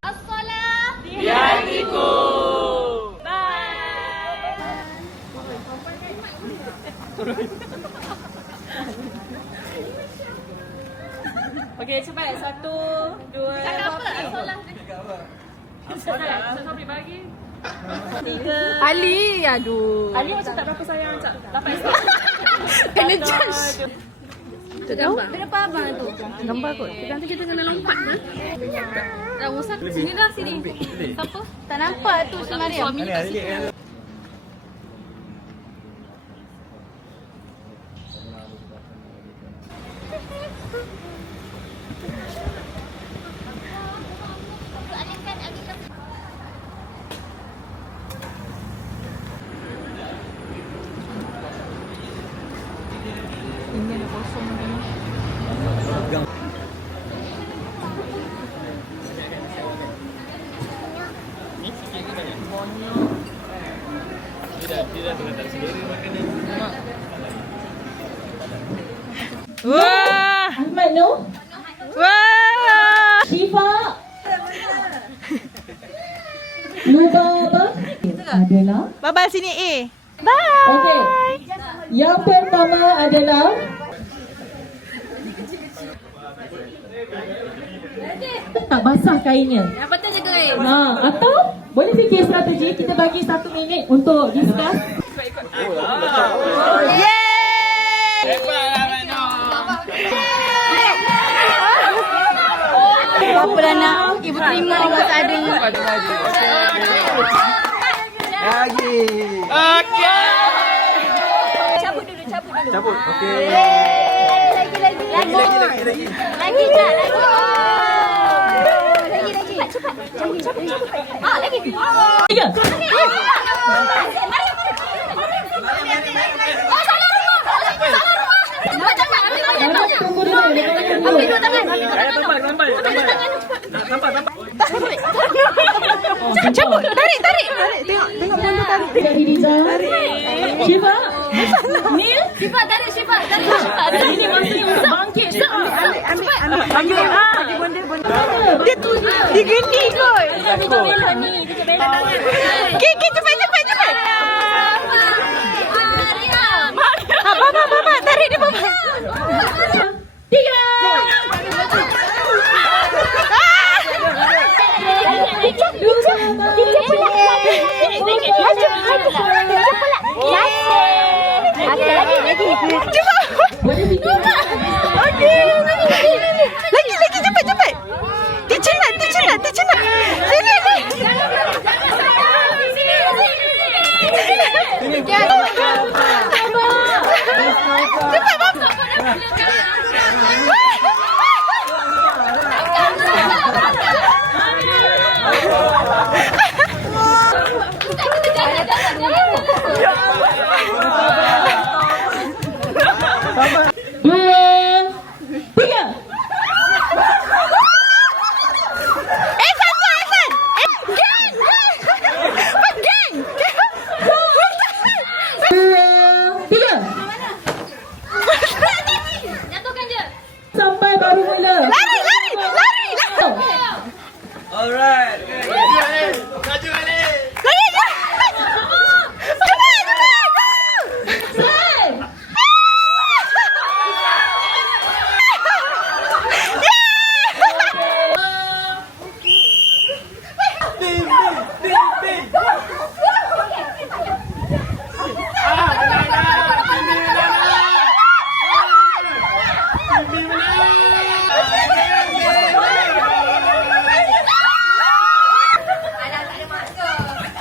As-salah di hatiku. Okey, cepat. 1, 2, Cakap apa? As-salah Siapa beri bagi? 3. Ali, aduh. Ali macam tak berapa sayang. Dapat Kena judge. Tu gambar. Kenapa abang tu? Gambar kot. Nanti kita kena lompat kan? Dah usah sini dah sini. Siapa? Tak nampak tu si Mariam. Suami kat situ. Ini ada kosong ni. Wah! Ahmad Noh, Wah! Syifa, Lubaba adalah. Bye-bye sini A. Bye! Okey. Yang pertama adalah tak basah kainnya. Yang penting jaga air. Atau boleh fikir strategi, kita bagi 1 minit untuk discuss. Apa dah nak ibu terima masa ada. Lagi. Okey. Cabut dulu. Cabut. Okey. Lagi. Lagi tak lagi. Lagi. Cepat. Lagi. 3. Tunggu dulu. Ambil dua tangan. Cabut. Tarik. Tengok pun tarik. Dari Riza. Syifa. Nil. Syifa tarik. Ini masih bangkit. Ambil. Dia geni kot. Kita bela ni. Kita bela tangan. Okey, cepat. Baba, tarik dia baba. 3. Boleh fikir. Okey. Lagi cepat. Teacher nak. Sini. Cepat baba. Jatuhkan je. Sampai baru mula. Lari. Alright. Lagi. Cepat.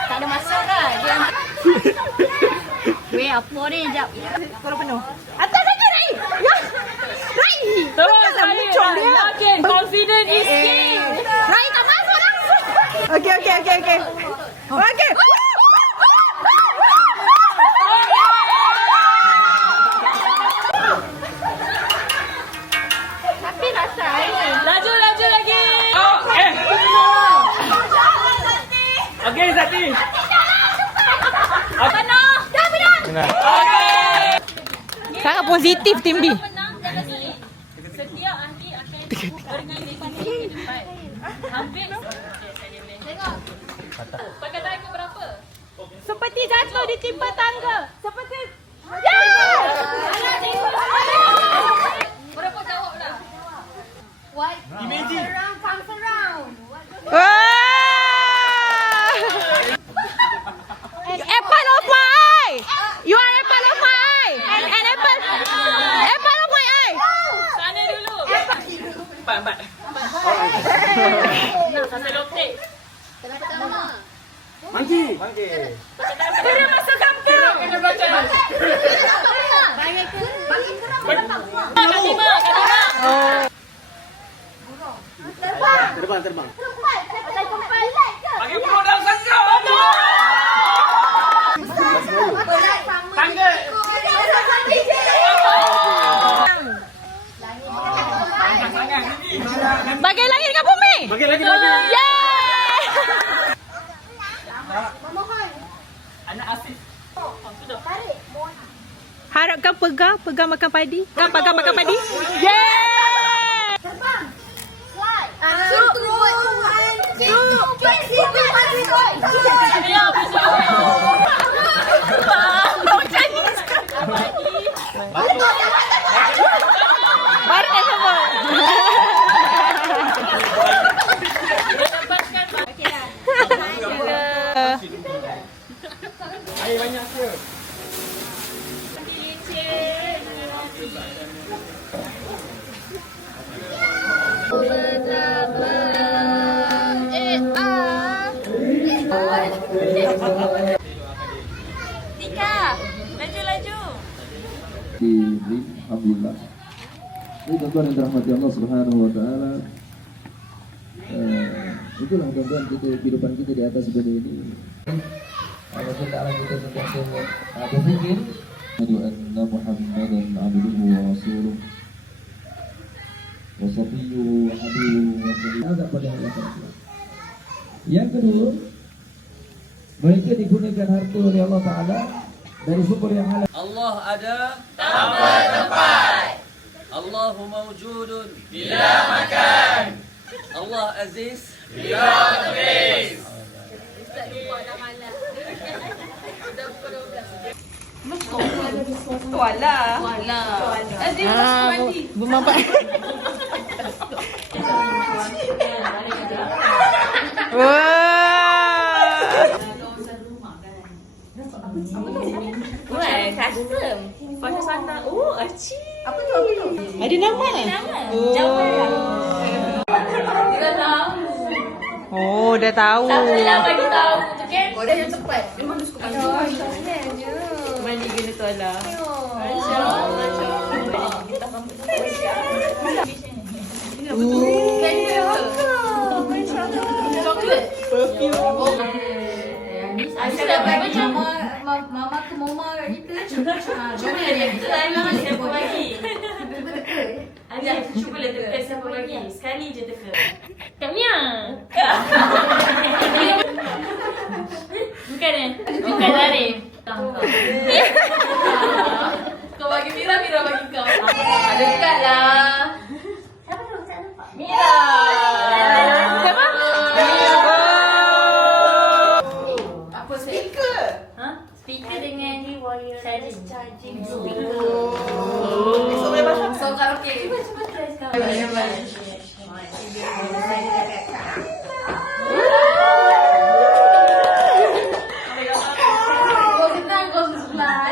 Tak ada masuk dah. Weh, apa ni? Sekejap. Korang penuh. Atas saja, Rai. Terus Bukanlah muncul dia. Yakin. Confident is king. Rai tak masuk langsung. Okey. Okey. Tapi rasa air. Laju lagi. Okey, Zati. Sangat positif tim B. Menang jaga sini. Setiap ahli akan pergi dari sini ke depan. Hampir. Tengok. Pakai tangga berapa? Seperti jatuh di timpa tangga. Seperti Berapa jawab dah? What? Imagine. Comes around. An apple of my eye. You are apple of my eye. An apple. Apple of my eye. Sana dulu. Empat. Nak pasal doktor. Pertama. Mangki. Kena masuk kampung. Kena baca. Bagi kerang. Kak Lima. Terbang. Bagi burung dalam saja. tangga. Bagai langit dengan bumi. Bagi lagi. Yeay. Anak Asif. Harapkan pegang makan padi. Pegang makan padi. Yeay. Baru nak sebut. Air banyak ke? Tika. Laju. Alhamdulillah. Ini tuan-tuan yang dirahmati Allah Subhanahu wa taala. Itulah tuan-tuan kehidupan kita di atas bumi ini. Allah Taala kita sentiasa berpikir asyhadu anna Muhammadan abduhu wa rasuluh wa safiyyuhu wa habibuhu wa sallallahu pada Allah Taala. Yang kedua, mereka digunakan harta oleh Allah Taala dari sumber yang halal. Allah ada tanpa tempat. Allahu mawjudun bila makan. Allah aziz bila habis. Ustaz lupa dah malam. Dah pukul 12. Tualah. Aziz masuk mandi. Bermampat. Wah. Wah, custom. Pakai sana. Oh, aci. Ada nama ni? Dia tahu. Oh, dah tahu. Lah bagi tahu tu kan. Kau dah yang cepat. Memang dia suka mandi. Mandi kena tolak. Coklat. Asyik bagi mama ke mama kita. Cuma kita lagi siapa bagi. Ada cuba lah teka siapa bagi. Sekali je teka. Kak Mia. Bukan Bukan Zarif. Kau bagi Mira bagi kau. Dekat lah. Mira. Siapa? Apa speaker? Ha? Speaker dengan ni wireless charging speaker. So karaoke. Cuba try sekarang. Kau senang kau sebelah.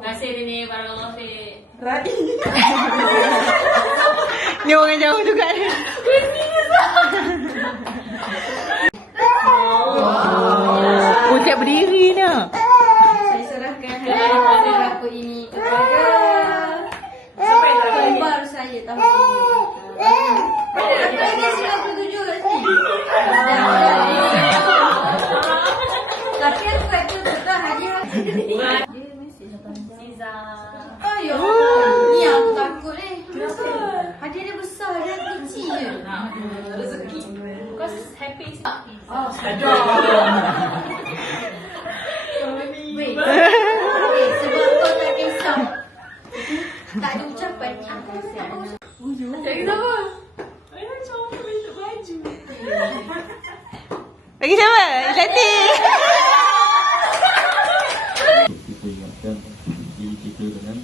Nasib dia ni barakallahu fi. Ni orang jauh juga ni. Oh, siap berdiri ni. Saya serahkan hadiah berapa ini kepada kembar saya tahun ini. Ada hadiah 97 kat sini. Tapi aku kata betul hadiah. Siza. Ayo. Ni aku takut ni. Kenapa? Hadiah dia besar, hadiah kecil je. Rezeki. Kau happy. Wait. Sebab kau tak kisah. Tak ada ucapan ni. Aku rasa Dari siapa? Ayah comel untuk baju. Bagi siapa? Cantik. Kita ingatkan diri kita dengan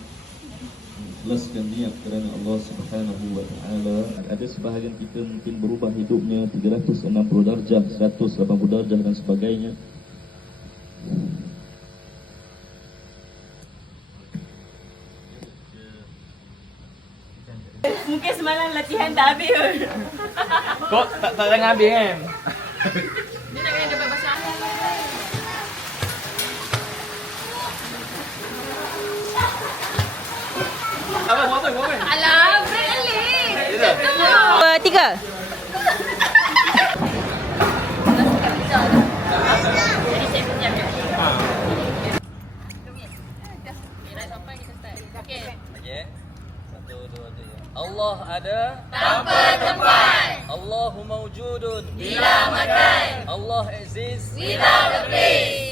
ikhlaskan niat kerana Allah Subhanahu wa taala. Ada sebahagian kita mungkin berubah hidupnya 360 darjah, 180 darjah dan sebagainya. Mungkin semalam latihan tak habis pun. Kok tak jangan habis kan? Dia nak kena dapat bahasa Arab. Apa? Alah, break. 2, 3. Jadi saya pinjam dia. Okey. 1, 2, 3. Allah ada Tanpa tempat. Allahu mawjudun Bila makan. Allah exist Without a place.